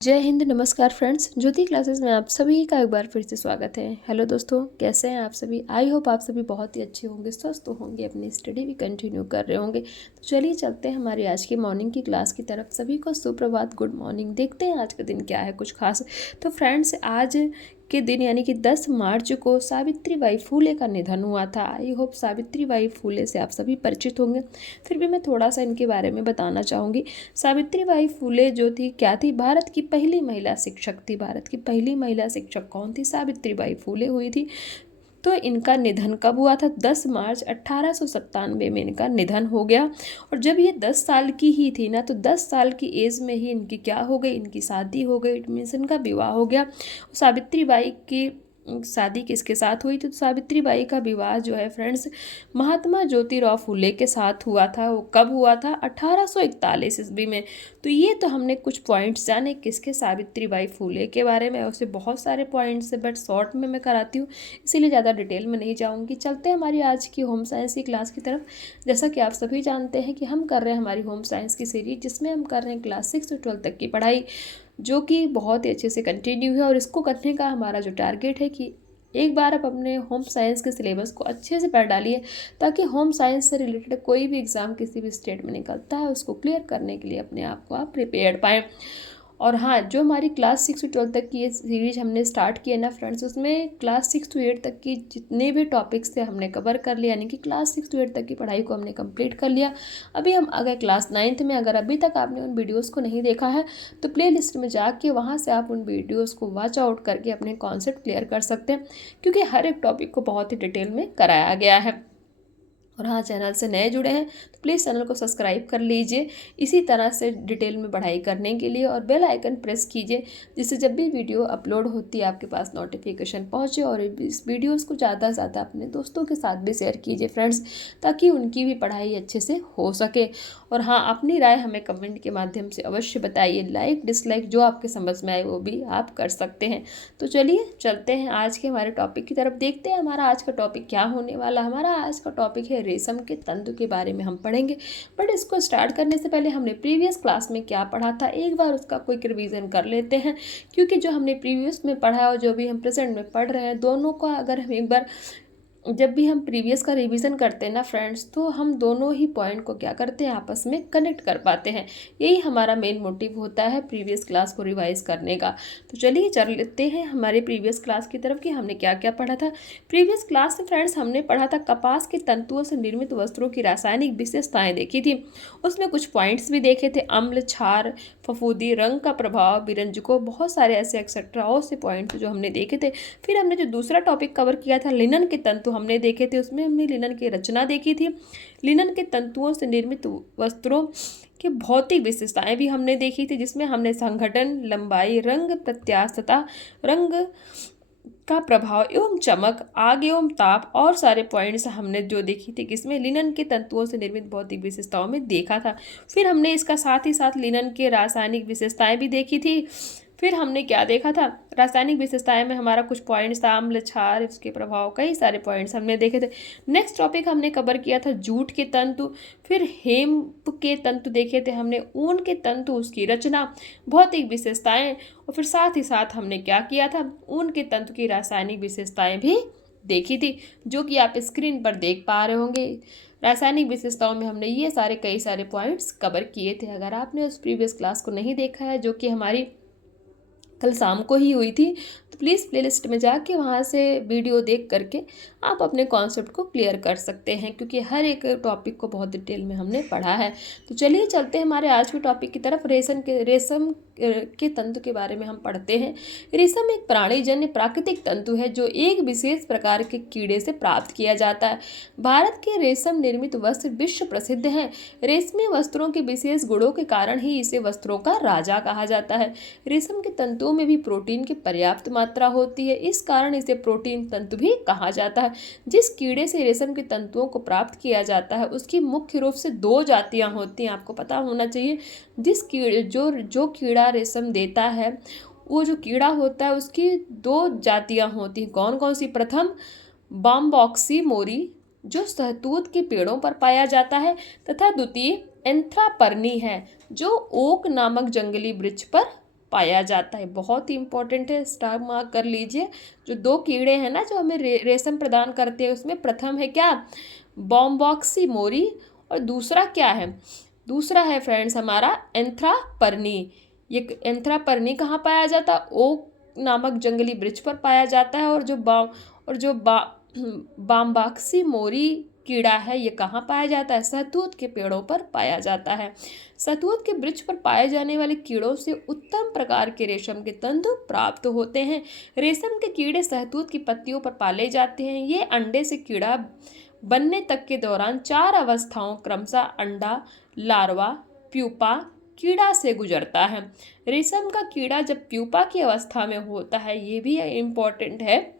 जय हिंद। नमस्कार फ्रेंड्स, ज्योति क्लासेस में आप सभी का एक बार फिर से स्वागत है। हेलो दोस्तों, कैसे हैं आप सभी? आई होप आप सभी बहुत ही अच्छे होंगे, स्वस्थ होंगे, अपनी स्टडी भी कंटिन्यू कर रहे होंगे। तो चलिए चलते हैं हमारी आज की मॉर्निंग की क्लास की तरफ। सभी को सुप्रभात, गुड मॉर्निंग। देखते हैं आज का दिन क्या है, कुछ खास। तो फ्रेंड्स, आज के दिन यानी कि 10 मार्च को सावित्रीबाई फूले का निधन हुआ था। आई होप सावित्रीबाई फूले से आप सभी परिचित होंगे, फिर भी मैं थोड़ा सा इनके बारे में बताना चाहूँगी। सावित्रीबाई फूले जो थी, क्या थी? भारत की पहली महिला शिक्षक थी। भारत की पहली महिला शिक्षक कौन थी? सावित्रीबाई फूले हुई थी। तो इनका निधन कब हुआ था? 10 मार्च 1897 में इनका निधन हो गया। और जब ये 10 साल की ही थी ना, तो 10 साल की एज में ही इनकी क्या हो गई? इनकी शादी हो गई। इट मीन्स इनका विवाह हो गया। सावित्रीबाई की शादी किसके साथ हुई थी? तो सावित्रीबाई का विवाह जो है फ्रेंड्स, महात्मा ज्योतिराव फूले के साथ हुआ था। वो कब हुआ था? 1841 ईस्वी में। तो ये तो हमने कुछ पॉइंट्स जाने किसके? सावित्रीबाई फूले के बारे में। उससे बहुत सारे पॉइंट्स है, बट शॉर्ट में मैं कराती हूँ, इसीलिए ज़्यादा डिटेल में नहीं जाऊँगी। चलते हैं हमारी आज की होम साइंस की क्लास की तरफ। जैसा कि आप सभी जानते हैं कि हम कर रहे हैं हमारी होम साइंस की सीरीज, जिसमें हम कर रहे हैं क्लास 6 से 12 तक की पढ़ाई, जो कि बहुत ही अच्छे से कंटिन्यू है। और इसको करने का हमारा जो टारगेट है कि एक बार आप अपने होम साइंस के सिलेबस को अच्छे से पढ़ डालिए, ताकि होम साइंस से रिलेटेड कोई भी एग्ज़ाम किसी भी स्टेट में निकलता है, उसको क्लियर करने के लिए अपने आप को आप प्रिपेयर्ड पाएँ। और हाँ, जो हमारी क्लास 6 से 12 तक की ये सीरीज हमने स्टार्ट की है ना फ्रेंड्स, उसमें क्लास 6 to 8 तक की जितने भी टॉपिक्स थे हमने कवर कर लिया, यानी कि क्लास 6 to 8 तक की पढ़ाई को हमने कंप्लीट कर लिया। अभी हम अगर क्लास 9th में, अगर अभी तक आपने उन वीडियोस को नहीं देखा है, तो प्ले लिस्ट में जाके वहाँ से आप उन वीडियोज़ को वॉच आउट करके अपने कॉन्सेप्ट क्लियर कर सकते हैं, क्योंकि हर एक टॉपिक को बहुत ही डिटेल में कराया गया है। और हाँ, चैनल से नए जुड़े हैं तो प्लीज़ चैनल को सब्सक्राइब कर लीजिए, इसी तरह से डिटेल में पढ़ाई करने के लिए। और बेल आइकन प्रेस कीजिए, जिससे जब भी वीडियो अपलोड होती है आपके पास नोटिफिकेशन पहुँचे। और इस वीडियोस को ज़्यादा से ज़्यादा अपने दोस्तों के साथ भी शेयर कीजिए फ्रेंड्स, ताकि उनकी भी पढ़ाई अच्छे से हो सके। और हाँ, अपनी राय हमें कमेंट के माध्यम से अवश्य बताइए। लाइक डिसलाइक जो आपके समझ में आए वो भी आप कर सकते हैं। तो चलिए चलते हैं आज के हमारे टॉपिक की तरफ। देखते हैं हमारा आज का टॉपिक क्या होने वाला। हमारा आज का टॉपिक है रेशम के तंतु के बारे में हम पढ़ेंगे। बट इसको स्टार्ट करने से पहले हमने प्रीवियस क्लास में क्या पढ़ा था, एक बार उसका क्विक रिवीजन कर लेते हैं। क्योंकि जो हमने प्रीवियस में पढ़ा और जो भी हम प्रेजेंट में पढ़ रहे हैं, दोनों का अगर हम एक बार, जब भी हम प्रीवियस का रिवीजन करते हैं ना फ्रेंड्स, तो हम दोनों ही पॉइंट को क्या करते हैं, आपस में कनेक्ट कर पाते हैं। यही हमारा मेन मोटिव होता है प्रीवियस क्लास को रिवाइज करने का। तो चलिए चल लेते हैं हमारे प्रीवियस क्लास की तरफ कि हमने क्या क्या पढ़ा था। प्रीवियस क्लास में फ्रेंड्स हमने पढ़ा था कपास के तंतुओं से निर्मित वस्त्रों की रासायनिक विशेषताएँ देखी थी। उसमें कुछ पॉइंट्स भी देखे थे, अम्ल, क्षार, फफूंदी, रंग का प्रभाव, विरंजकों, बहुत सारे ऐसे एक्सेट्रा और से पॉइंट्स जो हमने देखे थे। फिर हमने जो दूसरा टॉपिक कवर किया था, लिनन के तंतु हमने देखे थे। उसमें हमने लिनन की रचना देखी थी। लिनन के तंतुओं से निर्मित वस्त्रों की भौतिक विशेषताएं भी हमने देखी थी, जिसमें हमने संघटन, लंबाई, रंग प्रत्यास्थता, रंग का प्रभाव एवं चमक, आग एवं ताप और सारे पॉइंट्स हमने जो देखी थी किसमें, लिनन के तंतुओं से निर्मित भौतिक विशेषताओं में देखा था। फिर हमने इसका साथ ही साथ लिनन के रासायनिक विशेषताएं भी देखी थी। फिर हमने क्या देखा था, रासायनिक विशेषताएं में हमारा कुछ पॉइंट्स था, अम्ल, क्षार, उसके प्रभाव, कई सारे पॉइंट्स हमने देखे थे। नेक्स्ट टॉपिक हमने कवर किया था जूट के तंतु। फिर हेम्प के तंतु देखे थे हमने, ऊन के तंतु, उसकी रचना, भौतिक विशेषताएं। और फिर साथ ही साथ हमने क्या किया था, ऊन के तंतु की रासायनिक विशेषताएं भी देखी थी, जो कि आप स्क्रीन पर देख पा रहे होंगे। रासायनिक विशेषताओं में हमने ये सारे कई सारे पॉइंट्स कवर किए थे। अगर आपने उस प्रीवियस क्लास को नहीं देखा है, जो कि हमारी कल शाम को ही हुई थी, तो प्लीज़ प्लेलिस्ट में जाके वहाँ से वीडियो देख करके आप अपने कॉन्सेप्ट को क्लियर कर सकते हैं, क्योंकि हर एक टॉपिक को बहुत डिटेल में हमने पढ़ा है। तो चलिए चलते हैं हमारे आज के टॉपिक की तरफ। रेशम के तंतु के बारे में हम पढ़ते हैं। रेशम एक प्राणीजन्य प्राकृतिक तंतु है, जो एक विशेष प्रकार के कीड़े से प्राप्त किया जाता है। भारत के रेशम निर्मित वस्त्र विश्व प्रसिद्ध हैं। रेशमी वस्त्रों के विशेष गुणों के कारण ही इसे वस्त्रों का राजा कहा जाता है। रेशम के तंतुओं में भी प्रोटीन की पर्याप्त मात्रा होती है, इस कारण इसे प्रोटीन तंतु भी कहा जाता है। जिस कीड़े से रेशम के तंतुओं को प्राप्त किया जाता है, उसकी मुख्य रूप से दो जातियां होती हैं, आपको पता होना चाहिए। जिस कीड़े जो कीड़ा रेशम देता है, वो जो कीड़ा होता है उसकी दो जातियां होती हैं। कौन कौन सी? प्रथम बॉम्बॉक्सी मोरी, जो शहतूत के पेड़ों पर पाया जाता है, तथा द्वितीय एंथ्रापर्नी है, जो ओक नामक जंगली वृक्ष पर पाया जाता है। बहुत ही इंपॉर्टेंट है, स्टार मार्क कर लीजिए। जो 2 कीड़े हैं ना जो हमें रेशम प्रदान करते हैं, उसमें प्रथम है क्या, बॉम्बॉक्सी मोरी, और दूसरा क्या है, दूसरा है फ्रेंड्स हमारा एंथ्रापर्नी। ये एंथ्रापर्नी कहाँ पाया जाता है, ओक नामक जंगली वृक्ष पर पाया जाता है। और जो बाम्बाक्सी मोरी कीड़ा है ये कहाँ पाया जाता है, शहतूत के पेड़ों पर पाया जाता है। शहतूत के वृक्ष पर पाए जाने वाले कीड़ों से उत्तम प्रकार के रेशम के तंतु प्राप्त होते हैं। रेशम के कीड़े शहतूत की पत्तियों पर पाले जाते हैं। ये अंडे से कीड़ा बनने तक के दौरान 4 अवस्थाओं क्रमशः अंडा, लार्वा, प्यूपा, कीड़ा से गुजरता है। रेशम का कीड़ा जब प्यूपा की अवस्था में होता है, ये भी इम्पोर्टेंट है,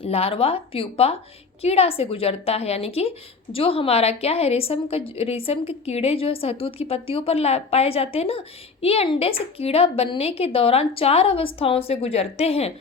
लार्वा, प्यूपा, कीड़ा से गुजरता है। यानी कि जो हमारा क्या है, रेशम के कीड़े जो है शहतूत की पत्तियों पर पाए जाते हैं ना, ये अंडे से कीड़ा बनने के दौरान 4 अवस्थाओं से गुजरते हैं।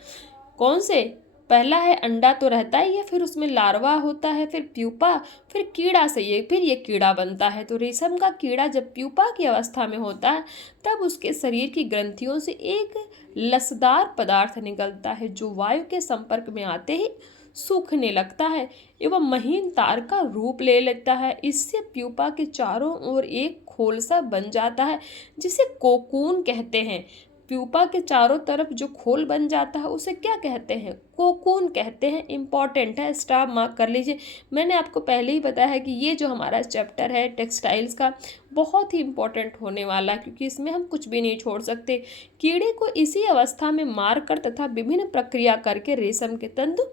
कौन से, पहला है अंडा तो रहता ही है, फिर उसमें लार्वा होता है, फिर प्यूपा, फिर कीड़ा से फिर ये कीड़ा बनता है। तो रेशम का कीड़ा जब प्यूपा की अवस्था में होता है तब उसके शरीर की ग्रंथियों से एक लसदार पदार्थ निकलता है जो वायु के संपर्क में आते ही सूखने लगता है एवं महीन तार का रूप ले लेता है। इससे प्यूपा के चारों ओर एक खोलसा बन जाता है जिसे कोकून कहते हैं। प्यूपा के चारों तरफ जो खोल बन जाता है उसे क्या कहते हैं, कोकून कहते हैं। इंपॉर्टेंट है, स्टार मार्क कर लीजिए। मैंने आपको पहले ही बताया है कि ये जो हमारा चैप्टर है टेक्सटाइल्स का बहुत ही इंपॉर्टेंट होने वाला है, क्योंकि इसमें हम कुछ भी नहीं छोड़ सकते। कीड़े को इसी अवस्था में मार कर तथा विभिन्न प्रक्रिया करके रेशम के तंतु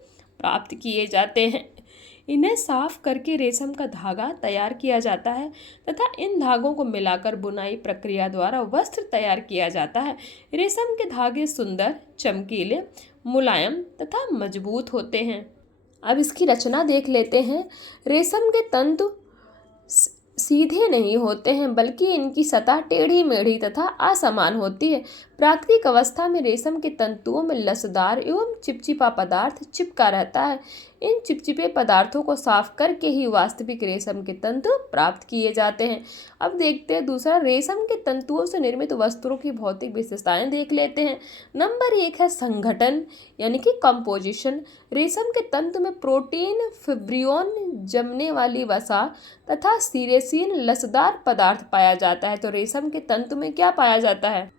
प्राप्त किए जाते हैं। इन्हें साफ करके रेशम का धागा तैयार किया जाता है तथा इन धागों को मिलाकर बुनाई प्रक्रिया द्वारा वस्त्र तैयार किया जाता है। रेशम के धागे सुंदर, चमकीले, मुलायम तथा मजबूत होते हैं। अब इसकी रचना देख लेते हैं। रेशम के तंतु सीधे नहीं होते हैं बल्कि इनकी सतह टेढ़ी मेढ़ी तथा असमान होती है। प्राकृतिक अवस्था में रेशम के तंतुओं में लसदार एवं चिपचिपा पदार्थ चिपका रहता है। इन चिपचिपे पदार्थों को साफ करके ही वास्तविक रेशम के तंतु प्राप्त किए जाते हैं। अब देखते हैं दूसरा, रेशम के तंतुओं से निर्मित वस्त्रों की भौतिक विशेषताएं देख लेते हैं। नंबर 1 है संगठन यानी कि कंपोजिशन। रेशम के तंतु में प्रोटीन, फिब्रियोन, जमने वाली वसा तथा सीरेसीन लसदार पदार्थ पाया जाता है। तो रेशम के तंतु में क्या पाया जाता है,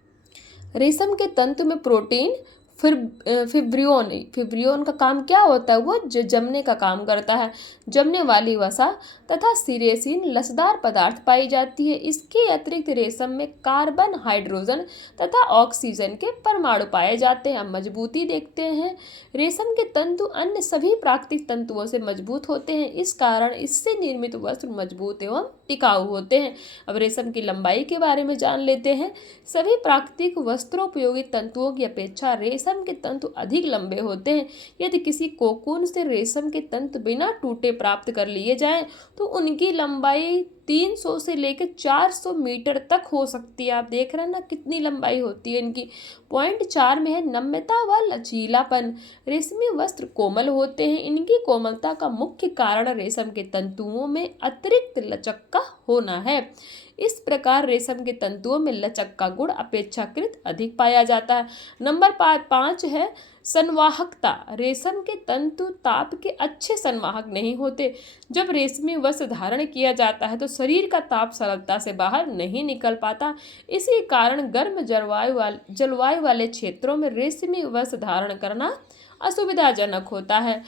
रेशम के तंतु में प्रोटीन, फिब्रियोन का काम क्या होता है, वो जमने का काम करता है, जमने वाली वसा तथा सीरेसीन लसदार पदार्थ पाई जाती है। इसके अतिरिक्त रेशम में कार्बन, हाइड्रोजन तथा ऑक्सीजन के परमाणु पाए जाते हैं। मजबूती देखते हैं। रेशम के तंतु अन्य सभी प्राकृतिक तंतुओं से मजबूत होते हैं, इस कारण इससे निर्मित वस्त्र मजबूत एवं टिकाऊ होते हैं। अब रेशम की लंबाई के बारे में जान लेते हैं। सभी प्राकृतिक वस्त्रोपयोगी तंतुओं की अपेक्षा रेशम के तंतु अधिक लंबे होते हैं। यदि किसी कोकून से रेशम के तंतु बिना टूटे प्राप्त कर लिए जाएं तो उनकी लंबाई 300 से लेकर 400 मीटर तक हो सकती है। आप देख रहे हैं ना कितनी लंबाई होती है इनकी। पॉइंट 4 में है नम्यता व लचीलापन। रेशमी वस्त्र कोमल होते हैं। इनकी कोमलता का मुख्य कारण रेशम के तंतुओं में अतिरिक्त लचक का होना है। इस प्रकार रेशम के तंतुओं में लचक का गुण अपेक्षाकृत अधिक पाया जाता है। नंबर 5 है संवाहकता। रेशम के तंतु ताप के अच्छे संवाहक नहीं होते। जब रेशमी वस्त्र धारण किया जाता है तो शरीर का ताप सरलता से बाहर नहीं निकल पाता। इसी कारण गर्म जलवायु वाले क्षेत्रों में रेशमी वस्त्र धारण करना असुविधाजनक होता है।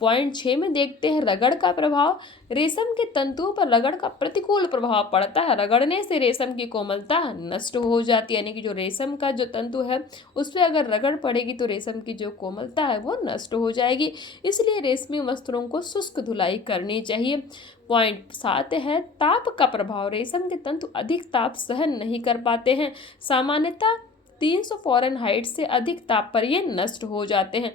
पॉइंट 6 में देखते हैं रगड़ का प्रभाव। रेशम के तंतुओं पर रगड़ का प्रतिकूल प्रभाव पड़ता है। रगड़ने से रेशम की कोमलता नष्ट हो जाती है, यानी कि जो रेशम का जो तंतु है उस पर अगर रगड़ पड़ेगी तो रेशम की जो कोमलता है वो नष्ट हो जाएगी। इसलिए रेशमी वस्त्रों को शुष्क धुलाई करनी चाहिए। पॉइंट 7 है ताप का प्रभाव। रेशम के तंतु अधिक ताप सहन नहीं कर पाते हैं। सामान्यतः 300 फ़ारेनहाइट से अधिक ताप पर ये नष्ट हो जाते हैं।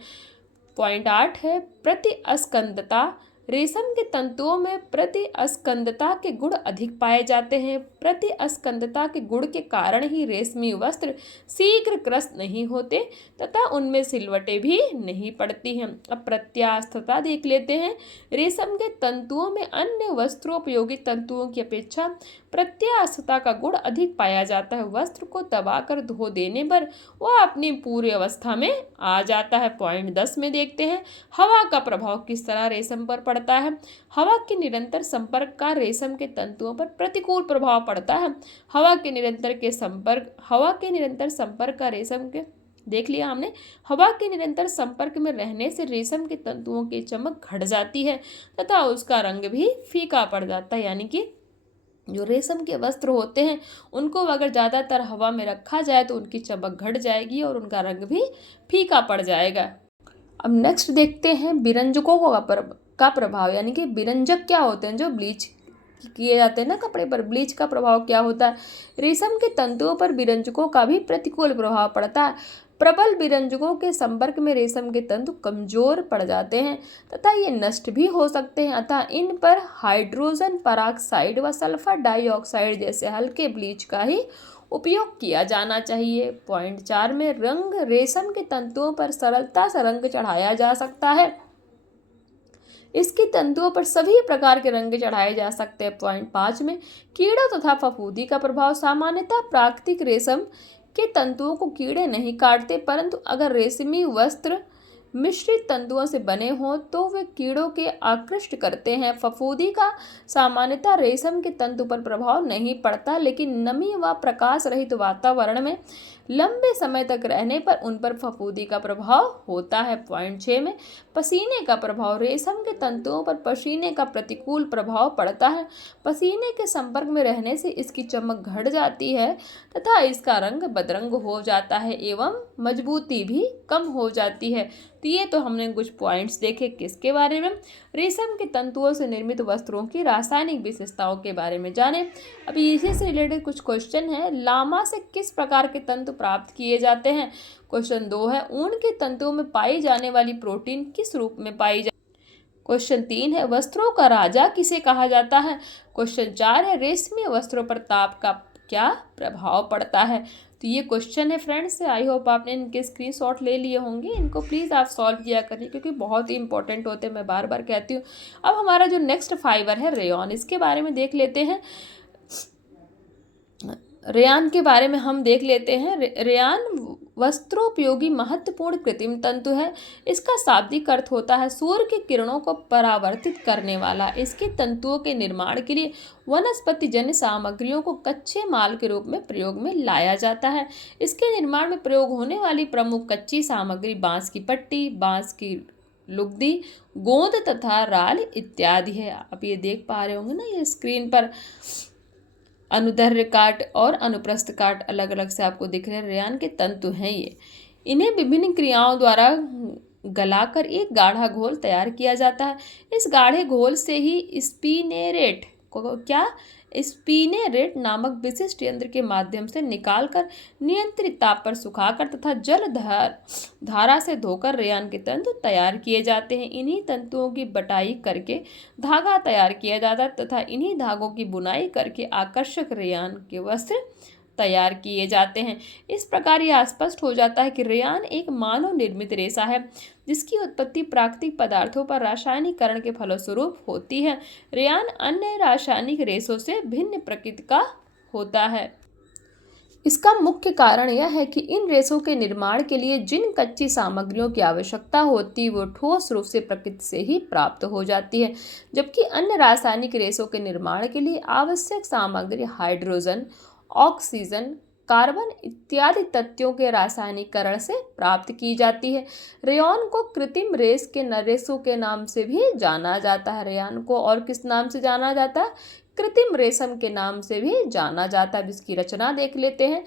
पॉइंट 8 है प्रतिस्कंदता। रेशम के तंतुओं में प्रतिस्कंदता के गुण अधिक पाए जाते हैं। प्रतिस्कंदता के गुण के कारण ही रेशमी वस्त्र शीघ्र ग्रस्त नहीं होते तथा उनमें सिलवटें भी नहीं पड़ती हैं। अब प्रत्यास्थता देख लेते हैं। रेशम के तंतुओं में अन्य वस्त्रोपयोगी तंतुओं की अपेक्षा प्रत्यास्थता का गुण अधिक पाया जाता है। वस्त्र को दबाकर धो देने पर वह अपनी पूरी अवस्था में आ जाता है। पॉइंट 10 में देखते हैं, हवा का प्रभाव किस तरह रेशम पर पड़ता है। हवा के निरंतर संपर्क का रेशम के तंतुओं पर प्रतिकूल प्रभाव पड़ता है। हवा के निरंतर संपर्क का रेशम के देख लिया हमने। हवा के निरंतर संपर्क में रहने से रेशम के तंतुओं की चमक घट जाती है तथा उसका रंग भी फीका पड़ जाता है। यानी कि जो रेशम के वस्त्र होते हैं उनको अगर ज़्यादातर हवा में रखा जाए तो उनकी चमक घट जाएगी और उनका रंग भी फीका पड़ जाएगा। अब नेक्स्ट देखते हैं विरंजकों का प्रभाव, यानी कि विरंजक क्या होते हैं। जो ब्लीच किए जाते हैं ना कपड़े पर, ब्लीच का प्रभाव क्या होता है। रेशम के तंतुओं पर विरंजकों का भी प्रतिकूल प्रभाव पड़ता है। प्रबल विरंजकों के संपर्क में रेशम के तंतु कमजोर पड़ जाते हैं तथा ये नष्ट भी हो सकते हैं। अतः इन पर हाइड्रोजन पराक्साइड व सल्फर डाइऑक्साइड जैसे हल्के ब्लीच का ही उपयोग किया जाना चाहिए। पॉइंट 4 में रंग, रेशम के तंतुओं पर सरलता से रंग चढ़ाया जा सकता है। इसकी तंतुओं पर सभी प्रकार के रंग चढ़ाए जा सकते हैं। पॉइंट 5 में कीड़ों तथा फफूंदी का प्रभाव। सामान्यतः प्राकृतिक रेशम के तंतुओं को कीड़े नहीं काटते, परंतु अगर रेशमी वस्त्र मिश्रित तंतुओं से बने हों तो वे कीड़ों के आकृष्ट करते हैं। फफूंदी का सामान्यतः रेशम के तंतु पर प्रभाव नहीं पड़ता, लेकिन नमी व प्रकाश रहित वातावरण में लंबे समय तक रहने पर उन पर फफूंदी का प्रभाव होता है। पॉइंट 6 में पसीने का प्रभाव। रेशम के तंतुओं पर पसीने का प्रतिकूल प्रभाव पड़ता है। पसीने के संपर्क में रहने से इसकी चमक घट जाती है तथा इसका रंग बदरंग हो जाता है एवं मजबूती भी कम हो जाती है। तो ये तो हमने कुछ पॉइंट्स देखे किसके बारे में, रेशम के तंतुओं से निर्मित वस्त्रों की रासायनिक विशेषताओं के बारे में जाने। अभी इसी से रिलेटेड कुछ क्वेश्चन है। लामा से किस प्रकार के तंतु प्राप्त किए जाते हैं। क्वेश्चन 2 है, ऊन के तंतुओं में पाई जाने वाली प्रोटीन किस रूप में पाई जाती है। क्वेश्चन 3 है, वस्त्रों का राजा किसे कहा जाता है। क्वेश्चन 4 है, रेशमी वस्त्रों पर ताप का क्या प्रभाव पड़ता है। तो ये क्वेश्चन है फ्रेंड्स, आई होप आपने इनके स्क्रीनशॉट ले लिए होंगे। इनको प्लीज़ आप सॉल्व किया करिए क्योंकि बहुत ही इंपॉर्टेंट होते हैं, मैं बार बार कहती हूँ। अब हमारा जो नेक्स्ट फाइबर है रेयॉन, इसके बारे में देख लेते हैं। रेयान के बारे में हम देख लेते हैं। रेयान वस्त्रोपयोगी महत्वपूर्ण कृत्रिम तंतु है। इसका शाब्दिक अर्थ होता है सूर्य की किरणों को परावर्तित करने वाला। इसके तंतुओं के निर्माण के लिए वनस्पति जन्य सामग्रियों को कच्चे माल के रूप में प्रयोग में लाया जाता है। इसके निर्माण में प्रयोग होने वाली प्रमुख कच्ची सामग्री बांस की पट्टी, बांस की लुगदी, गोंद तथा राल इत्यादि है। आप ये देख पा रहे होंगे ना ये स्क्रीन पर, अनुदैर्घ्य काट और अनुप्रस्थ काट अलग अलग से आपको दिख रहे हैं। रेयान के तंतु हैं ये। इन्हें विभिन्न क्रियाओं द्वारा गलाकर एक गाढ़ा घोल तैयार किया जाता है। इस गाढ़े घोल से ही स्पिनेरेट नामक विशिष्ट यंत्र के माध्यम से निकालकर नियंत्रित ताप पर सुखाकर तथा जल धारा से धोकर रेयान के तंतु तैयार किए जाते हैं। इन्हीं तंतुओं की बटाई करके धागा तैयार किया जाता है तथा इन्हीं धागों की बुनाई करके आकर्षक रेयान के वस्त्र तैयार किए जाते हैं। इस प्रकार यह स्पष्ट हो जाता है कि रेयान एक मानव निर्मित रेशा है जिसकी उत्पत्ति प्राकृतिक पदार्थों पर रासायनिकरण के फलस्वरूप होती है। रेयान अन्य रासायनिक रेशों से भिन्न प्रकृति का होता है। इसका मुख्य कारण यह है कि इन रेशों के निर्माण के लिए जिन कच्ची सामग्रियों की आवश्यकता होती है वो ठोस रूप से प्रकृति से ही प्राप्त हो जाती है, जबकि अन्य रासायनिक रेशों के निर्माण के लिए आवश्यक सामग्री हाइड्रोजन, ऑक्सीजन, कार्बन इत्यादि तत्वों के रासायनिकरण से प्राप्त की जाती है। रेयॉन को कृत्रिम रेशों के नाम से भी जाना जाता है। रेयॉन को और किस नाम से जाना जाता है, कृत्रिम रेशम के नाम से भी जाना जाता है। इसकी रचना देख लेते हैं।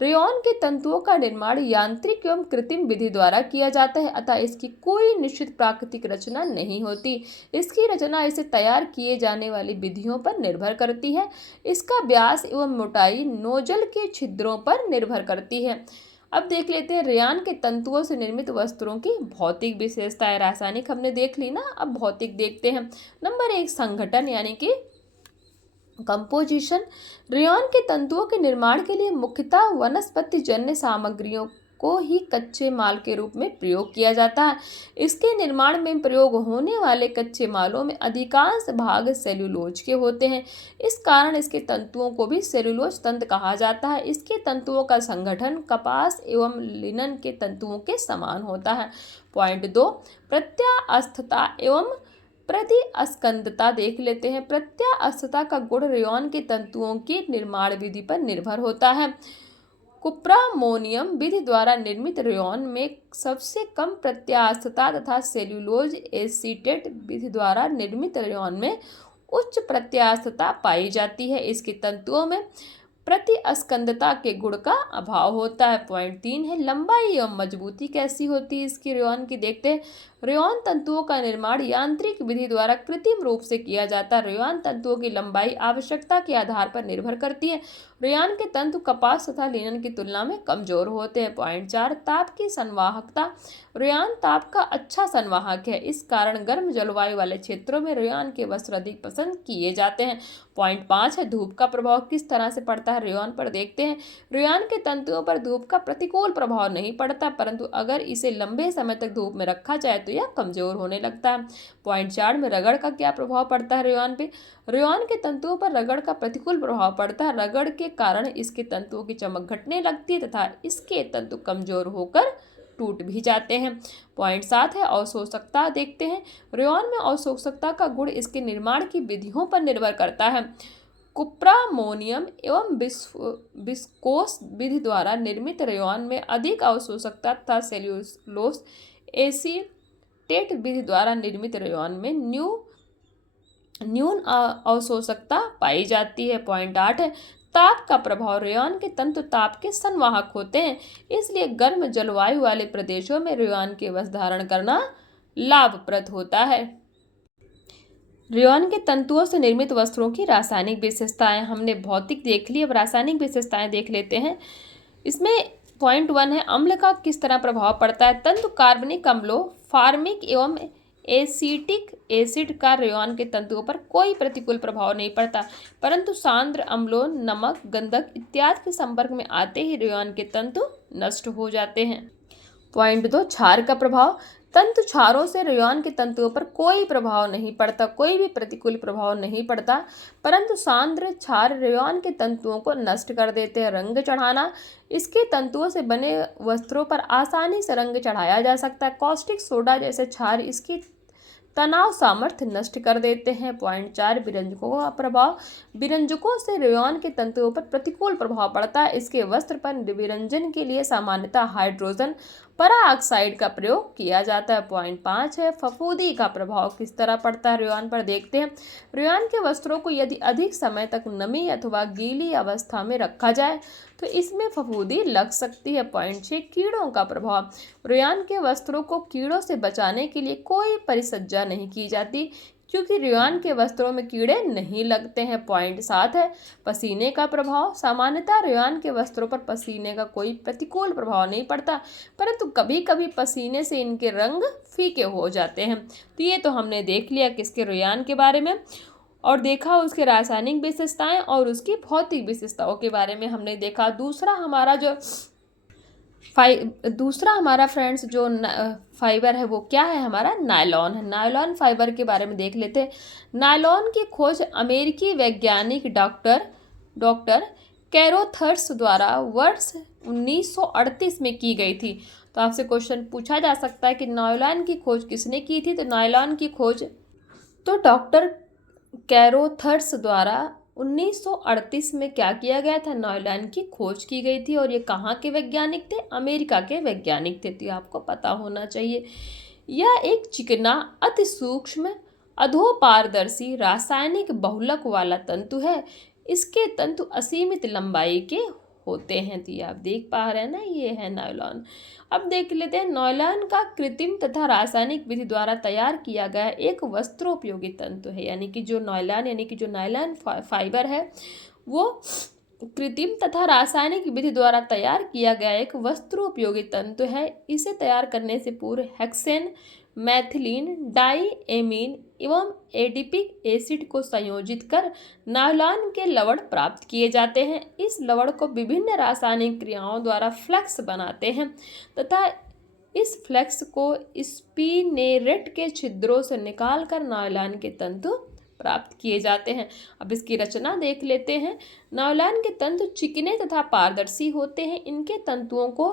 रेयॉन के तंतुओं का निर्माण यांत्रिक एवं कृत्रिम विधि द्वारा किया जाता है, अतः इसकी कोई निश्चित प्राकृतिक रचना नहीं होती। इसकी रचना इसे तैयार किए जाने वाली विधियों पर निर्भर करती है। इसका व्यास एवं मोटाई नोजल के छिद्रों पर निर्भर करती है। अब देख लेते हैं रेयान के तंतुओं से निर्मित वस्त्रों की भौतिक विशेषताएं। रासायनिक हमने देख ली ना, अब भौतिक देखते हैं। नंबर 1, संगठन यानी कि कंपोजिशन। रेयॉन के तंतुओं के निर्माण के लिए मुख्यतः वनस्पति जन्य सामग्रियों को ही कच्चे माल के रूप में प्रयोग किया जाता है। इसके निर्माण में प्रयोग होने वाले कच्चे मालों में अधिकांश भाग सेल्यूलोज के होते हैं। इस कारण इसके तंतुओं को भी सेल्यूलोज तंतु कहा जाता है। इसके तंतुओं का संगठन कपास एवं लिनन के तंतुओं के समान होता है। पॉइंट 2, प्रत्यास्थता एवं प्रतिस्कंदता देख लेते हैं। प्रत्यास्थता का गुण रेयॉन के तंतुओं की निर्माण विधि पर निर्भर होता है। कुप्रामोनियम विधि द्वारा निर्मित रेयॉन में सबसे कम प्रत्यास्थता तथा सेल्यूलोज एसीटेट विधि द्वारा निर्मित रेयॉन में उच्च प्रत्यास्थता पाई जाती है। इसके तंतुओं में प्रतिस्कंदता के गुण का अभाव होता है। पॉइंट 3 है, लंबाई एवं मजबूती कैसी होती है इसकी रेयॉन की देखते हैं। रेयॉन तंतुओं का निर्माण यांत्रिक विधि द्वारा कृत्रिम रूप से किया जाता है। रेयॉन तंतुओं की लंबाई आवश्यकता के आधार पर निर्भर करती है। रेयॉन के तंतु कपास तथा लिनन की तुलना में कमजोर होते हैं। पॉइंट 4, ताप की संवाहकता। रेयॉन ताप का अच्छा संवाहक है। इस कारण गर्म जलवायु वाले क्षेत्रों में रेयॉन के वस्त्र अधिक पसंद किए जाते हैं। पॉइंट 5 है, धूप का प्रभाव किस तरह से पड़ता है रेयॉन पर देखते हैं। रेयॉन के तंतुओं पर धूप का प्रतिकूल प्रभाव नहीं पड़ता, परंतु अगर इसे लंबे समय तक धूप में रखा जाए तो यह कमजोर होने लगता है। पॉइंट 4 में, रगड़ का क्या प्रभाव पड़ता है रेयॉन पे। रेयॉन के तंतुओं पर रगड़ का प्रतिकूल प्रभाव पड़ता है। रगड़ के कारण इसके तंतुओं की चमक घटने लगती है तथा इसके तंतु कमजोर होकर टूट भी जाते हैं। पॉइंट 7 है, अवशोषकता देखते हैं। रेयॉन में अवशोषकता का गुण इसके निर्माण की विधियों पर निर्भर करता है। कुप्रामोनियम एवं विस्कोस विधि द्वारा निर्मित रेयॉन में अधिक अवशोषकता तथा सेल्यूलोज एसीटेट विधि द्वारा निर्मित रेयॉन में न्यून अवशोषकता पाई जाती है। पॉइंट 8 है, ताप का प्रभाव। रेयॉन के तंतु ताप के संवाहक होते हैं, इसलिए गर्म जलवायु वाले प्रदेशों में रेयॉन के वस्त्र धारण करना लाभप्रद होता है। रेयॉन के तंतुओं से निर्मित वस्त्रों की रासायनिक विशेषताएं हमने भौतिक देख ली, अब रासायनिक विशेषताएं देख लेते हैं। इसमें पॉइंट 1 है, अम्ल का किस तरह प्रभाव पड़ता है। तंतु कार्बनिक अम्लों, फार्मिक एवं एसिटिक एसिड का रेयॉन के तंतुओं पर कोई प्रतिकूल प्रभाव नहीं पड़ता, परंतु सांद्र अम्लों, नमक, गंधक इत्यादि के संपर्क में आते ही रेयॉन के तंतु नष्ट हो जाते हैं। पॉइंट 2, क्षार का प्रभाव। तंतु क्षारों से रेयॉन के तंतुओं पर कोई प्रभाव नहीं पड़ता, कोई भी प्रतिकूल प्रभाव नहीं पड़ता, परंतु सांद्र क्षार रेयॉन के तंतुओं को नष्ट कर देते हैं। रंग चढ़ाना। इसके तंतुओं से बने वस्त्रों पर आसानी से रंग चढ़ाया जा सकता है। कॉस्टिक सोडा जैसे क्षार इसकी तनाव सामर्थ्य नष्ट कर देते हैं। पॉइंट 4, विरंजकों का प्रभाव। विरंजकों से रेयॉन के तंतुओं पर प्रतिकूल प्रभाव पड़ता है। इसके वस्त्र पर विरंजन के लिए सामान्यतः हाइड्रोजन पराऑक्साइड का प्रयोग किया जाता है। पॉइंट 5 है, फफूंदी का प्रभाव किस तरह पड़ता है रेयॉन पर देखते हैं। रेयॉन के वस्त्रों को यदि अधिक समय तक नमी अथवा गीली अवस्था में रखा जाए तो इसमें फफूंदी लग सकती है। पॉइंट 6, कीड़ों का प्रभाव। रेयॉन के वस्त्रों को कीड़ों से बचाने के लिए कोई परिचर्या नहीं की जाती, क्योंकि रेयॉन के वस्त्रों में कीड़े नहीं लगते हैं। पॉइंट 7 है, पसीने का प्रभाव। सामान्यतः रेयॉन के वस्त्रों पर पसीने का कोई प्रतिकूल प्रभाव नहीं पड़ता, परंतु कभी कभी पसीने से इनके रंग फीके हो जाते हैं। तो ये तो हमने देख लिया किसके रेयॉन के बारे में, और देखा उसके रासायनिक विशेषताएं और उसकी भौतिक विशेषताओं के बारे में हमने देखा। दूसरा हमारा फ्रेंड्स जो फाइबर है वो क्या है, हमारा नायलॉन है। नायलॉन फाइबर के बारे में देख लेते हैं। नायलॉन की खोज अमेरिकी वैज्ञानिक डॉक्टर कैरोथर्स द्वारा वर्ष 1938 में की गई थी। तो आपसे क्वेश्चन पूछा जा सकता है कि नायलॉन की खोज किसने की थी। तो नायलॉन की खोज तो डॉक्टर कैरोथर्स द्वारा 1938 में क्या किया गया था, नायलॉन की खोज की गई थी। और ये कहाँ के वैज्ञानिक थे, अमेरिका के वैज्ञानिक थे। तो ये आपको पता होना चाहिए। यह एक चिकना, अति सूक्ष्म, अधोपारदर्शी, रासायनिक बहुलक वाला तंतु है। इसके तंतु असीमित लंबाई के होते हैं। तो ये आप देख पा रहे हैं ना, ये है नायलॉन। अब देख लेते हैं, नायलॉन का कृत्रिम तथा रासायनिक विधि द्वारा तैयार किया गया एक वस्त्रोपयोगी तंतु है। यानी कि जो नायलॉन फाइबर है वो कृत्रिम तथा रासायनिक विधि द्वारा तैयार किया गया एक वस्त्रोपयोगी तंतु है। इसे तैयार करने से पूर्व हेक्सेन, मैथिलीन डाईएमीन एवं एडिपिक एसिड को संयोजित कर नायलॉन के लवण प्राप्त किए जाते हैं। इस लवण को विभिन्न रासायनिक क्रियाओं द्वारा फ्लेक्स बनाते हैं तथा इस फ्लेक्स को स्पिनेरेट के छिद्रों से निकालकर नायलॉन के तंतु प्राप्त किए जाते हैं। अब इसकी रचना देख लेते हैं। नायलॉन के तंतु चिकने तथा पारदर्शी होते हैं। इनके तंतुओं को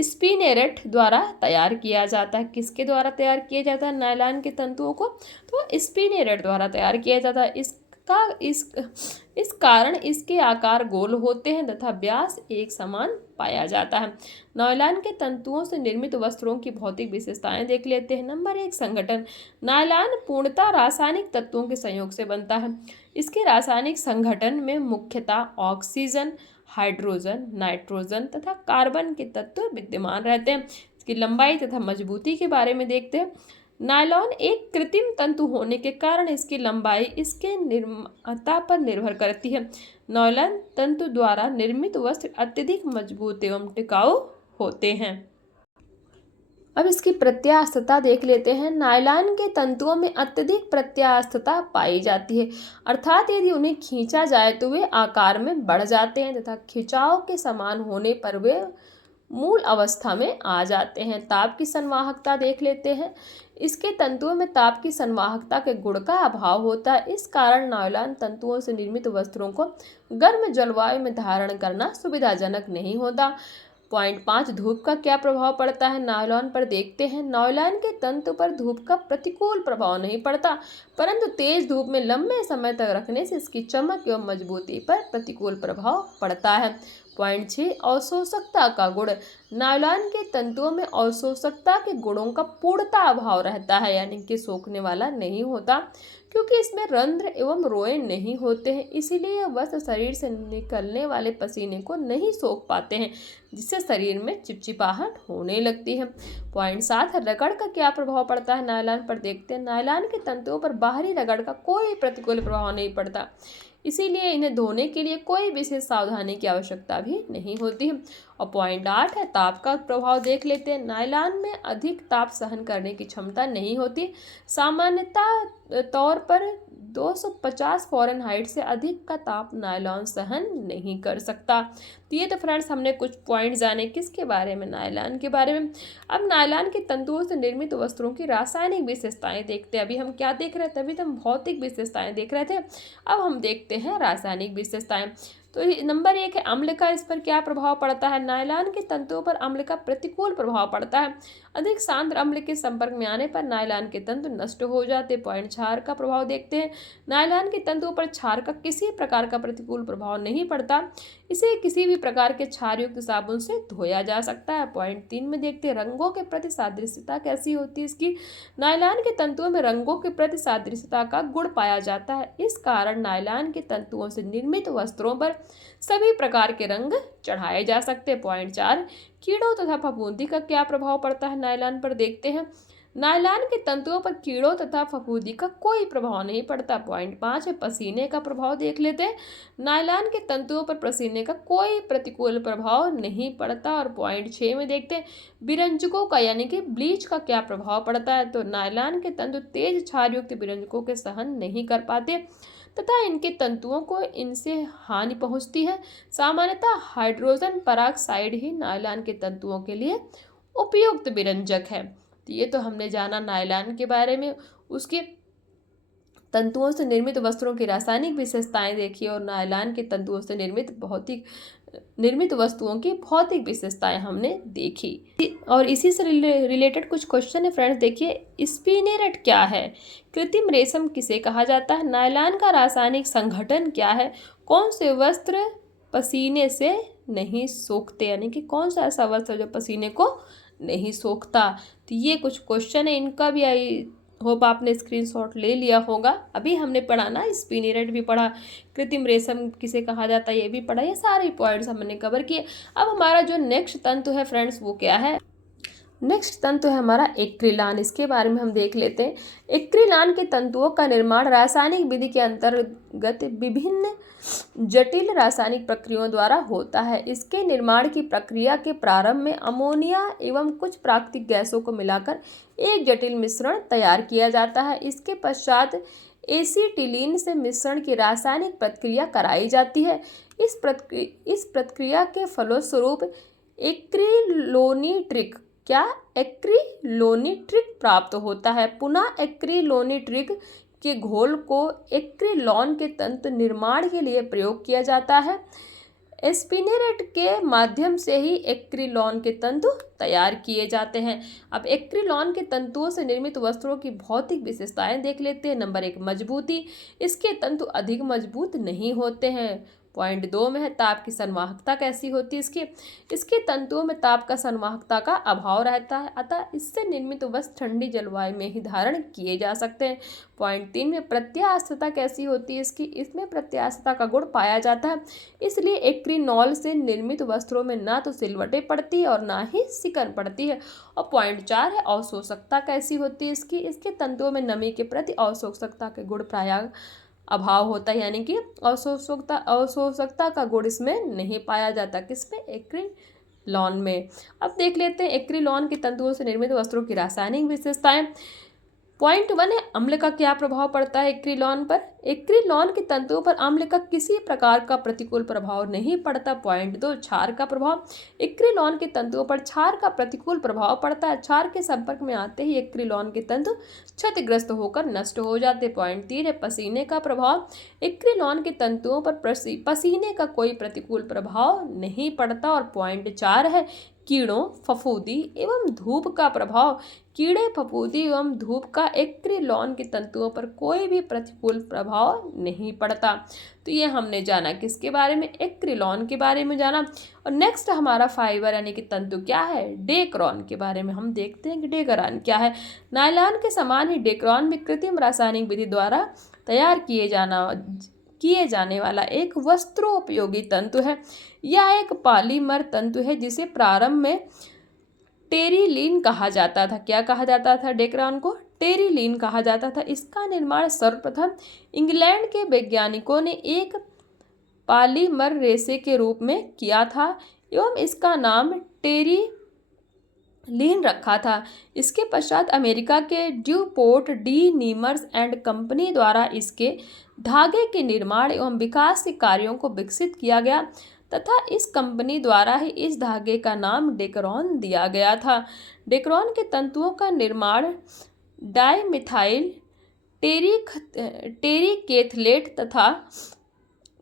स्पिनेरेट द्वारा तैयार किया जाता है। किसके द्वारा तैयार किया जाता है नायलॉन के तंतुओं को? तो स्पिनेरेट द्वारा तैयार किया जाता है। इस कारण इसके आकार गोल होते हैं तथा व्यास एक समान पाया जाता है। नायलॉन के तंतुओं से निर्मित वस्त्रों की भौतिक विशेषताएं देख लेते हैं। नंबर 1, संगठन। नायलॉन पूर्णतः रासायनिक तत्वों के संयोग से बनता है। इसके रासायनिक संगठन में मुख्यतः ऑक्सीजन, हाइड्रोजन, नाइट्रोजन तथा कार्बन के तत्व विद्यमान रहते हैं। इसकी लंबाई तथा मजबूती के बारे में देखते हैं। नायलॉन एक कृत्रिम तंतु होने के कारण इसकी लंबाई इसके निर्माता पर निर्भर करती है। नायलॉन तंतु द्वारा निर्मित वस्त्र अत्यधिक मजबूत एवं टिकाऊ होते हैं। अब इसकी प्रत्यास्थता देख लेते हैं। नायलॉन के तंतुओं में अत्यधिक प्रत्यास्थता पाई जाती है, अर्थात यदि उन्हें खींचा जाए तो वे आकार में बढ़ जाते हैं तथा खिंचाव के समान होने पर वे मूल अवस्था में आ जाते हैं। ताप की संवाहकता देख लेते हैं। इसके तंतुओं में ताप की संवाहकता के गुण का अभाव होता है। इस कारण नायलॉन तंतुओं से निर्मित वस्त्रों को गर्म जलवायु में धारण करना सुविधाजनक नहीं होता। पॉइंट 5, धूप का क्या प्रभाव पड़ता है नायलॉन पर देखते हैं। नायलॉन के तंतु पर धूप का प्रतिकूल प्रभाव नहीं पड़ता, परंतु तेज धूप में लंबे समय तक रखने से इसकी चमक एवं मजबूती पर प्रतिकूल प्रभाव पड़ता है। पॉइंट 6, अवशोषकता का गुण। नायलॉन के तंतुओं में अवशोषकता के गुणों का पूर्णतः अभाव रहता है, यानी कि सोखने वाला नहीं होता, क्योंकि इसमें रंध्र एवं रोए नहीं होते हैं। इसीलिए यह वस्त्र शरीर से निकलने वाले पसीने को नहीं सोख पाते हैं, जिससे शरीर में चिपचिपाहट होने लगती है। पॉइंट 7, रगड़ का क्या प्रभाव पड़ता है नायलॉन पर देखते हैं। नायलॉन के तंतुओं पर बाहरी रगड़ का कोई प्रतिकूल प्रभाव नहीं पड़ता, इसीलिए इन्हें धोने के लिए कोई विशेष सावधानी की आवश्यकता भी नहीं होती है। और पॉइंट 8 है, ताप का प्रभाव देख लेते हैं। नायलॉन में अधिक ताप सहन करने की क्षमता नहीं होती। सामान्यतः तौर पर 250 फ़ारेनहाइट से अधिक का ताप नायलॉन सहन नहीं कर सकता। तो ये तो फ्रेंड्स हमने कुछ पॉइंट जाने किसके बारे में, नायलॉन के बारे में। अब नायलॉन के तंतुओं से निर्मित वस्त्रों की रासायनिक विशेषताएं देखते हैं। अभी हम क्या देख रहे थे? तभी तो हम भौतिक विशेषताएं देख रहे थे। अब हम देखते हैं रासायनिक विशेषताएं। तो नंबर 1 है अम्ल का। इस पर क्या प्रभाव पड़ता है? नायलॉन के तंतुओं पर अम्ल का प्रतिकूल प्रभाव पड़ता है। अधिक सांद्र अम्ल के संपर्क में आने पर नायलॉन के तंतु नष्ट हो जाते। पॉइंट, क्षार का प्रभाव देखते हैं। नायलॉन के तंतुओं पर क्षार का किसी प्रकार का प्रतिकूल प्रभाव नहीं पड़ता। इसे किसी भी प्रकार के क्षारयुक्त साबुन से धोया जा सकता है। पॉइंट 3 में देखते हैं रंगों के प्रति सादृश्यता कैसी होती है इसकी। नायलॉन के तंतुओं में रंगों के प्रति सादृश्यता का गुण पाया जाता है। इस कारण नायलॉन के तंतुओं से निर्मित वस्त्रों पर सभी प्रकार के रंग चढ़ाए जा सकते हैं। पॉइंट 4, कीड़ों तथा फफूंदी का क्या प्रभाव पड़ता है नायलॉन पर देखते हैं। नायलॉन के तंतुओं पर कीड़ों तथा फफूंदी का कोई प्रभाव नहीं पड़ता। पॉइंट 5 है, पसीने का प्रभाव देख लेते हैं। नायलॉन के तंतुओं पर पसीने का कोई प्रतिकूल प्रभाव नहीं पड़ता। और पॉइंट 6 में देखते हैं विरंजकों का यानी कि ब्लीच का क्या प्रभाव पड़ता है। तो नायलॉन के तंतु तेज क्षारयुक्त विरंजकों के सहन नहीं कर पाते तथा इनके तंतुओं को इनसे हानि पहुंचती है। सामान्यतः हाइड्रोजन पेरोक्साइड ही नायलॉन के तंतुओं के लिए उपयुक्त विरंजक है। तो ये तो हमने जाना नायलॉन के बारे में, उसके तंतुओं से निर्मित वस्त्रों की रासायनिक विशेषताएं देखी और नायलॉन के तंतुओं से निर्मित वस्तुओं की भौतिक विशेषताएं हमने देखी। और इसी से रिलेटेड कुछ क्वेश्चन है फ्रेंड्स, देखिए स्पिनेरेट क्या है, कृत्रिम रेशम किसे कहा जाता है, नायलॉन का रासायनिक संगठन क्या है, कौन से वस्त्र पसीने से नहीं सोखते, यानी कि कौन सा ऐसा वस्त्र जो पसीने को नहीं सोखता। तो ये कुछ क्वेश्चन है, इनका भी आई होप आपने स्क्रीनशॉट ले लिया होगा। अभी हमने पढ़ा ना, स्पिनेरेट भी पढ़ा, कृत्रिम रेशम किसे कहा जाता है ये भी पढ़ा, ये सारे पॉइंट्स हमने कवर किए। अब हमारा जो नेक्स्ट तंतु है फ्रेंड्स वो क्या है, नेक्स्ट तंतु है हमारा एक्रिलान। इसके बारे में हम देख लेते हैं। एक्रिलान के तंतुओं का निर्माण रासायनिक विधि के अंतर्गत विभिन्न जटिल रासायनिक प्रक्रियाओं द्वारा होता है। इसके निर्माण की प्रक्रिया के प्रारंभ में अमोनिया एवं कुछ प्राकृतिक गैसों को मिलाकर एक जटिल मिश्रण तैयार किया जाता है। इसके पश्चात एसीटिलीन से मिश्रण की रासायनिक प्रक्रिया कराई जाती है। इस प्रक्रिया के फलस्वरूप एक्रिलोनिट्रिक एक्रिलोनिट्रिक प्राप्त होता है। पुनः एक्रिलोनिट्रिक के घोल को एक्रिलॉन के तंतु निर्माण के लिए प्रयोग किया जाता है। स्पिनेरेट के माध्यम से ही एक्रिलॉन के तंतु तैयार किए जाते हैं। अब एक्रिलॉन के तंतुओं से निर्मित वस्त्रों की भौतिक विशेषताएं देख लेते हैं। नंबर 1 मजबूती। इसके तंतु अधिक मजबूत नहीं होते हैं। पॉइंट 2 में है ताप की संवाहकता कैसी होती है इसके तंतुओं में ताप का संवाहकता का अभाव रहता है, अतः इससे निर्मित वस्त्र ठंडी जलवायु में ही धारण किए जा सकते हैं। पॉइंट 3 में प्रत्यास्थता कैसी होती है इसमें प्रत्यास्थता का गुण पाया जाता है, इसलिए एक्रिनॉल से निर्मित वस्त्रों में ना तो सिलवटें पड़ती है और ना ही सिकन पड़ती है। और पॉइंट 4 है अवशोषकता कैसी होती है इसके तंतुओं में नमी के प्रति अवशोषकता के गुण प्राय अभाव होता है, यानी कि अवशोषकता का गुण इसमें नहीं पाया जाता। किसमें? एक्रिलॉन में। अब देख लेते हैं एक्रिलॉन के तंतुओं से निर्मित वस्त्रों की रासायनिक विशेषताएं। पॉइंट 1 है अम्ल का क्या प्रभाव पड़ता है एक्रिलॉन पर। एक्रिलॉन के तंतुओं पर अम्ल का किसी प्रकार का प्रतिकूल प्रभाव नहीं पड़ता। पॉइंट 2 क्षार का प्रभाव। एक्रिलॉन के तंतुओं पर क्षार का प्रतिकूल प्रभाव पड़ता है। क्षार के संपर्क में आते ही एक्रिलॉन के तंतु क्षतिग्रस्त होकर नष्ट हो जाते। पॉइंट 3 है पसीने का प्रभाव। एक्रिलॉन के तंतुओं पर पसीने का कोई प्रतिकूल प्रभाव नहीं पड़ता। और पॉइंट 4 है कीड़ों, फफूंदी एवं धूप का प्रभाव। कीड़े, फफूंदी एवं धूप का एक्रिलॉन के तंतुओं पर कोई भी प्रतिकूल प्रभाव नहीं पड़ता। तो ये हमने जाना किसके बारे में? एक्रिलॉन के बारे में जाना। और नेक्स्ट हमारा फाइबर यानी कि तंतु क्या है? डेक्रान के बारे में हम देखते हैं कि डेक्रान क्या है। नायलॉन के समान ही डेक्रान भी कृत्रिम रासायनिक विधि द्वारा तैयार किए जाने वाला एक वस्त्रोपयोगी तंतु है। यह एक पॉलीमर तंतु है जिसे प्रारंभ में टेरिलीन कहा जाता था। क्या कहा जाता था? डेक्रान को टेरिलीन कहा जाता था। इसका निर्माण सर्वप्रथम इंग्लैंड के वैज्ञानिकों ने एक पॉलीमर रेशे के रूप में किया था एवं इसका नाम टेरिलीन रखा था। इसके पश्चात अमेरिका के ड्यूपोर्ट डी नीमर्स एंड कंपनी द्वारा इसके धागे के निर्माण एवं विकास के कार्यों को विकसित किया गया तथा इस कंपनी द्वारा ही इस धागे का नाम डेक्रान दिया गया था। डेक्रान के तंतुओं का निर्माण डाइमिथाइल टेरिकेथलेट तथा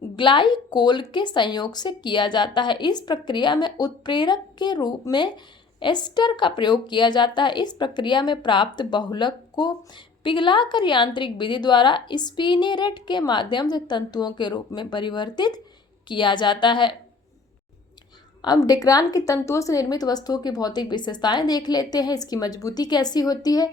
ग्लाइकोल के संयोग से किया जाता है। इस प्रक्रिया में उत्प्रेरक के रूप में एस्टर का प्रयोग किया जाता है। इस प्रक्रिया में प्राप्त बहुलक को पिघलाकर यांत्रिक विधि द्वारा स्पिनेरेट के माध्यम से तंतुओं के रूप में परिवर्तित किया जाता है। अब डेक्रान के तंतुओं से निर्मित वस्तुओं की भौतिक विशेषताएं देख लेते हैं। इसकी मजबूती कैसी होती है?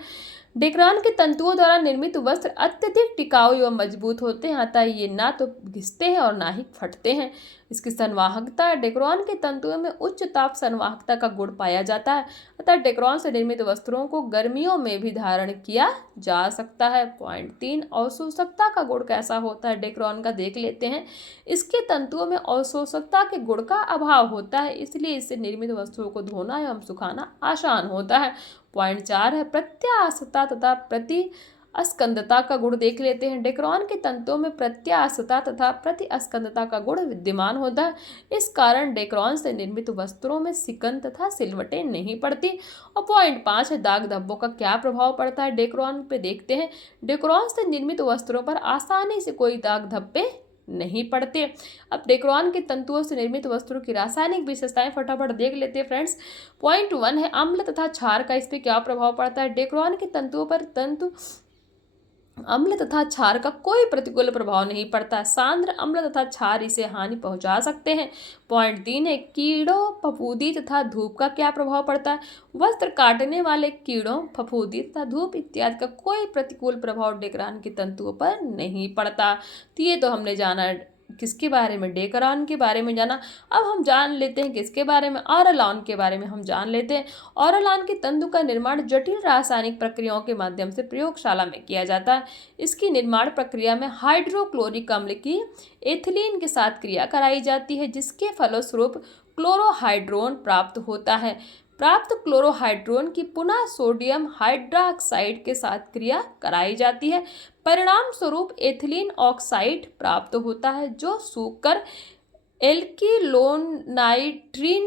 डेक्रान के तंतुओं द्वारा निर्मित वस्त्र अत्यधिक टिकाऊ एवं मजबूत होते हैं, अतः ये ना तो घिसते हैं और ना ही फटते हैं। इसकी संवाहकता, डेक्रान के तंतुओं में उच्च ताप संवाहकता का गुण पाया जाता है, अतः डेक्रान से निर्मित वस्त्रों को गर्मियों में भी धारण किया जा सकता है। पॉइंट 3 अवशोषकता का गुण कैसा होता है डेक्रान का देख लेते हैं। इसके तंतुओं में अवशोषकता के गुण का अभाव होता है, इसलिए इससे निर्मित वस्तुओं को धोना एवं सुखाना आसान होता है। पॉइंट 4 है प्रत्यास्थता तथा प्रतिस्कंदता का गुण देख लेते हैं। डेक्रान के तंतुओं में प्रत्यास्थता तथा प्रतिस्कंदता का गुण विद्यमान होता है, इस कारण डेक्रान से निर्मित वस्त्रों में सिकन तथा सिलवटें नहीं पड़ती। और पॉइंट 5 है दाग धब्बों का क्या प्रभाव पड़ता है डेक्रान पे देखते हैं। डेक्रान से निर्मित वस्त्रों पर आसानी से कोई दाग धब्बे नहीं पड़ते। अब डेक्रान के तंतुओं से निर्मित वस्त्रों की रासायनिक विशेषताएं फटाफट देख लेते हैं फ्रेंड्स। पॉइंट 1 है अम्ल तथा क्षार का इस पे क्या प्रभाव पड़ता है। डेक्रान के तंतुओं पर अम्ल तथा क्षार का कोई प्रतिकूल प्रभाव नहीं पड़ता। सांद्र अम्ल तथा क्षार इसे हानि पहुंचा सकते हैं। पॉइंट 3 है कीड़ों, फफूंदी तथा धूप का क्या प्रभाव पड़ता है। वस्त्र काटने वाले कीड़ों, फफूंदी तथा धूप इत्यादि का कोई प्रतिकूल प्रभाव डेक्रान के तंतुओं पर नहीं पड़ता। तो ये तो हमने जाना किसके बारे में, डेकरान के बारे में जाना। अब हम जान लेते हैं किसके बारे में, ऑरलान के बारे में हम जान लेते हैं। ऑरलान के तंतु का निर्माण जटिल रासायनिक प्रक्रियाओं के माध्यम से प्रयोगशाला में किया जाता है। इसकी निर्माण प्रक्रिया में हाइड्रोक्लोरिक अम्ल की एथिलीन के साथ क्रिया कराई जाती है, जिसके फलस्वरूप क्लोरोहाइड्रोन प्राप्त होता है। प्राप्त क्लोरोहाइड्रोन की पुनः सोडियम हाइड्रॉक्साइड के साथ क्रिया कराई जाती है। परिणाम स्वरूप एथिलीन ऑक्साइड प्राप्त होता है, जो सूखकर एल्किलोनाइट्रीन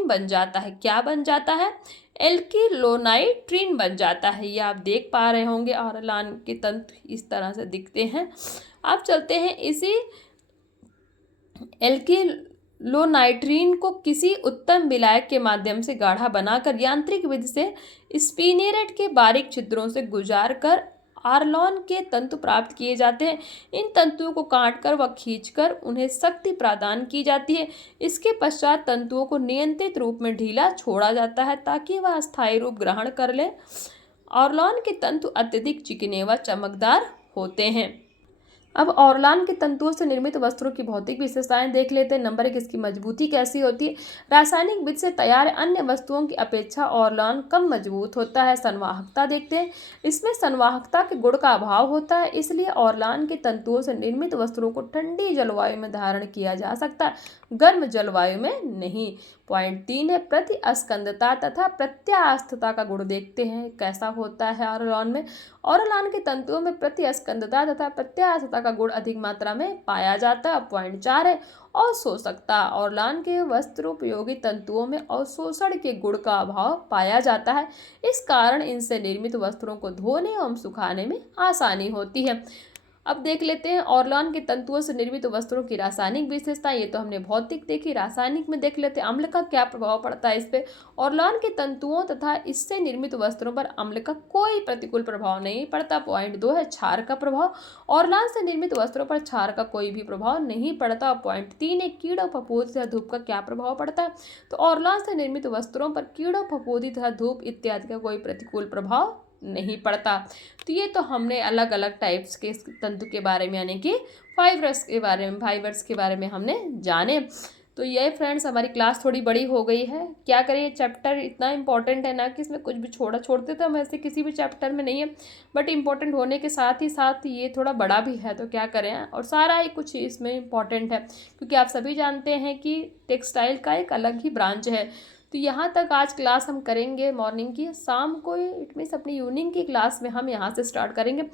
बन जाता है। क्या बन जाता है? एल्किलोनाइट्रीन बन जाता है। ये आप देख पा रहे होंगे ऑरलान के तंतु इस तरह से दिखते हैं। अब चलते हैं इसी एल्किलोनाइट्रीन को किसी उत्तम विलायक के माध्यम से गाढ़ा बनाकर यांत्रिक विधि से स्पिनेरेट के बारीक छिद्रों से गुजार कर ऑरलान के तंतु प्राप्त किए जाते हैं। इन तंतुओं को काटकर व खींचकर उन्हें शक्ति प्रदान की जाती है। इसके पश्चात तंतुओं को नियंत्रित रूप में ढीला छोड़ा जाता है ताकि वह अस्थायी रूप ग्रहण कर ले। ऑरलान के तंतु अत्यधिक चिकने व चमकदार होते हैं। अब ऑरलान के तंतुओं से निर्मित वस्त्रों की भौतिक विशेषताएं देख लेते हैं। नंबर 1, इसकी मजबूती कैसी होती है। रासायनिक विधि से तैयार अन्य वस्तुओं की अपेक्षा ऑरलान कम मजबूत होता है। संवाहकता देखते हैं। इसमें संवाहकता के गुण का अभाव होता है, इसलिए ऑरलान के तंतुओं से निर्मित वस्त्रों को ठंडी जलवायु में धारण किया जा सकता है, गर्म जलवायु में नहीं। पॉइंट 3 है प्रतिस्कंदता तथा प्रत्यास्थता का गुण देखते हैं कैसा होता है ऑरलान में। ऑरलान के तंतुओं में प्रतिस्कंदता तथा प्रत्यास्थता का गुण अधिक मात्रा में पाया जाता है। पॉइंट 4 है अवशोषकता। ऑरलान के वस्त्रोपयोगी तंतुओं में अवशोषण के गुण का अभाव पाया जाता है। इस कारण इनसे निर्मित वस्त्रों को धोने एवं सुखाने में आसानी होती है। अब देख लेते हैं ऑरलान के तंतुओं से निर्मित वस्त्रों की रासायनिक विशेषता। ये तो हमने भौतिक देखी, रासायनिक में देख लेते हैं अम्ल का क्या प्रभाव पड़ता है इस पे। ऑरलान के तंतुओं तथा इससे निर्मित वस्त्रों पर अम्ल का कोई प्रतिकूल प्रभाव नहीं पड़ता। पॉइंट 2 है क्षार का प्रभाव। ऑरलान से निर्मित वस्त्रों पर क्षार का कोई भी प्रभाव नहीं पड़ता। पॉइंट 3 है कीड़ों फफूंदी तथा धूप का क्या प्रभाव पड़ता है। तो ऑरलान से निर्मित वस्त्रों पर कीड़ों फफूंदी तथा धूप इत्यादि का कोई प्रतिकूल प्रभाव नहीं पड़ता। तो ये तो हमने अलग अलग टाइप्स के तंतु के बारे में यानी कि फाइबर्स के बारे में हमने जाने। तो ये फ्रेंड्स हमारी क्लास थोड़ी बड़ी हो गई है। क्या करें, चैप्टर इतना इंपॉर्टेंट है ना कि इसमें कुछ भी छोड़ते तो हम ऐसे किसी भी चैप्टर में नहीं है, बट इम्पोर्टेंट होने के साथ ही ये थोड़ा बड़ा भी है, तो क्या करें। और सारा ही कुछ इसमें इम्पॉर्टेंट है क्योंकि आप सभी जानते हैं कि टेक्सटाइल का एक अलग ही ब्रांच है। तो यहाँ तक आज क्लास हम करेंगे मॉर्निंग की। शाम को इट मीन्स अपनी इवनिंग की क्लास में हम यहाँ से स्टार्ट करेंगे।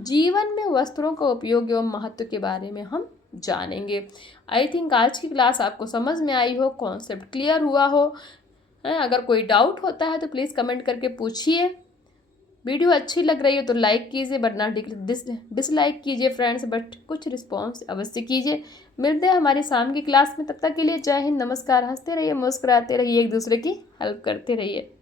जीवन में वस्त्रों का उपयोग एवं महत्व के बारे में हम जानेंगे। आई थिंक आज की क्लास आपको समझ में आई हो, कॉन्सेप्ट क्लियर हुआ हो। अगर कोई डाउट होता है तो प्लीज़ कमेंट करके पूछिए। वीडियो अच्छी लग रही हो तो लाइक कीजिए, वरना डिसलाइक कीजिए फ्रेंड्स, बट कुछ रिस्पॉन्स अवश्य कीजिए। मिलते हैं हमारी शाम की क्लास में, तब तक के लिए जय हिंद, नमस्कार। हंसते रहिए, मुस्कुराते रहिए, एक दूसरे की हेल्प करते रहिए।